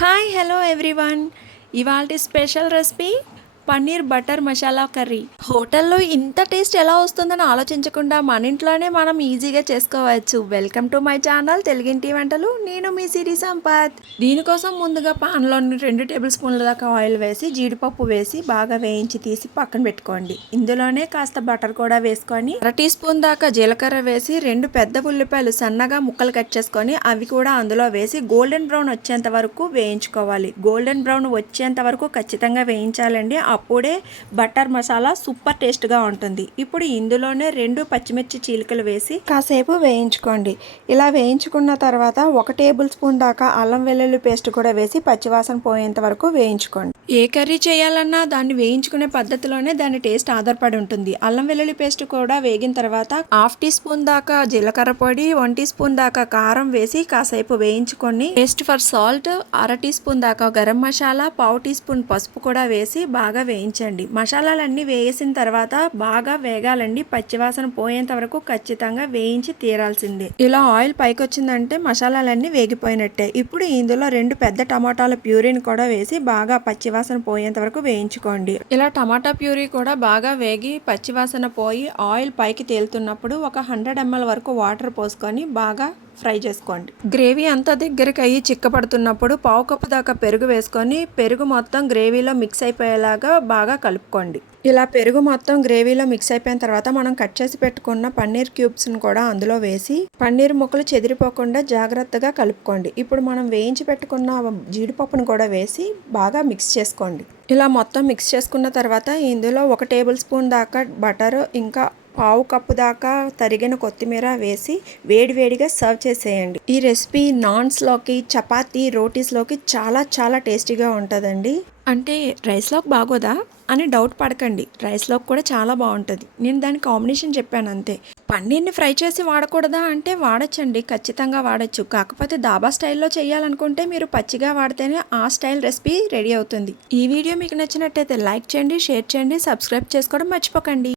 Hi hello everyone. ఇవాల్టి special recipe paneer butter masala curry. హోటల్లో ఇంత టేస్ట్ ఎలా వస్తుందని ఆలోచించకుండా మన ఇంట్లోనే మనం ఈజీగా చేసుకోవచ్చు. వెల్కమ్ టు మై ఛానల్ తెలుగింటి వంటలు. నేను మీ సిరి సంపత్. దీనికోసం ముందుగా పాన్లో 2 టేబుల్ స్పూన్ల దాకా ఆయిల్ వేసి జీడిపప్పు వేసి బాగా వేయించి తీసి పక్కన పెట్టుకోండి. ఇందులోనే కాస్త బటర్ కూడా వేసుకొని 1 టీ స్పూన్ దాకా జీలకర్ర వేసి 2 పెద్ద ఉల్లిపాయలు సన్నగా ముక్కలు కట్ చేసుకొని అవి కూడా అందులో వేసి గోల్డెన్ బ్రౌన్ వచ్చేంత వరకు వేయించుకోవాలి. గోల్డెన్ బ్రౌన్ వచ్చేంత వరకు ఖచ్చితంగా వేయించాలండి. అప్పుడే బటర్ మసాలా సూపర్ టేస్ట్గా ఉంటుంది. ఇప్పుడు ఇందులోనే 2 పచ్చిమిర్చి చీలికలు వేసి కాసేపు వేయించుకోండి. ఇలా వేయించుకున్న తర్వాత 1 టేబుల్ స్పూన్ దాకా అల్లం వెల్లుల్లి పేస్ట్ కూడా వేసి పచ్చివాసన పోయేంత వరకు వేయించుకోండి. ఏ కర్రీ చేయాలన్నా దాన్ని వేయించుకునే పద్ధతిలోనే దాని టేస్ట్ ఆధారపడి ఉంటుంది. అల్లం వెల్లుల్లి పేస్ట్ కూడా వేగిన తర్వాత 1/2 టీ స్పూన్ దాకా జీలకర్ర పొడి, 1 టీ స్పూన్ దాకా కారం వేసి కాసేపు వేయించుకొని taste for salt, 1/2 teaspoon దాకా గరం మసాలా, 1/2 టీ స్పూన్ పసుపు కూడా వేసి బాగా వేయించండి. మసాలాలన్నీ వేసిన తర్వాత బాగా వేగాలండి. పచ్చివాసన పోయేంత వరకు ఖచ్చితంగా వేయించి తీరాల్సిందే. ఇలా ఆయిల్ పైకి వచ్చిందంటే మసాలాలన్నీ వేగిపోయినట్టే. ఇప్పుడు ఇందులో 2 పెద్ద టమాటాల ప్యూరీని కూడా వేసి బాగా పచ్చివాసన పోయేంత వరకు వేయించుకోండి. ఇలా టమాటా ప్యూరీ కూడా బాగా వేగి పచ్చివాసన పోయి ఆయిల్ పైకి తేలుతున్నప్పుడు ఒక 100 ml వరకు వాటర్ పోసుకొని బాగా ఫ్రై చేసుకోండి. గ్రేవీ అంతా దగ్గరికి అయ్యి చిక్కపడుతున్నప్పుడు 1/2 కప్పు దాకా పెరుగు వేసుకొని పెరుగు మొత్తం గ్రేవీలో మిక్స్ అయిపోయేలాగా బాగా కలుపుకోండి. ఇలా పెరుగు మొత్తం గ్రేవీలో మిక్స్ అయిపోయిన తర్వాత మనం కట్ చేసి పెట్టుకున్న పన్నీర్ క్యూబ్స్ని కూడా అందులో వేసి పన్నీర్ ముక్కలు చెదిరిపోకుండా జాగ్రత్తగా కలుపుకోండి. ఇప్పుడు మనం వేయించి పెట్టుకున్న జీడిపప్పును కూడా వేసి బాగా మిక్స్ చేసుకోండి. ఇలా మొత్తం మిక్స్ చేసుకున్న తర్వాత ఇందులో 1 టేబుల్ స్పూన్ దాకా బటర్, ఇంకా 1/2 కప్పు దాకా తరిగిన కొత్తిమీర వేసి వేడివేడిగా సర్వ్ చేసేయండి. ఈ రెసిపీ నాన్స్లోకి, చపాతీ, రోటీస్లోకి చాలా చాలా టేస్టీగా ఉంటుందండి. అంటే రైస్లోకి బాగోదా అని డౌట్ పడకండి, రైస్లోకి కూడా చాలా బాగుంటుంది. నేను దాని కాంబినేషన్ చెప్పాను అంతే. పన్నీర్ని ఫ్రై చేసి వాడకూడదా అంటే వాడచ్చండి, ఖచ్చితంగా వాడచ్చు. కాకపోతే దాబా స్టైల్లో చేయాలనుకుంటే మీరు పచ్చిగా వాడితేనే ఆ స్టైల్ రెసిపీ రెడీ అవుతుంది. ఈ వీడియో మీకు నచ్చినట్టయితే లైక్ చేయండి, షేర్ చేయండి, సబ్స్క్రైబ్ చేసుకోవడం మర్చిపోకండి.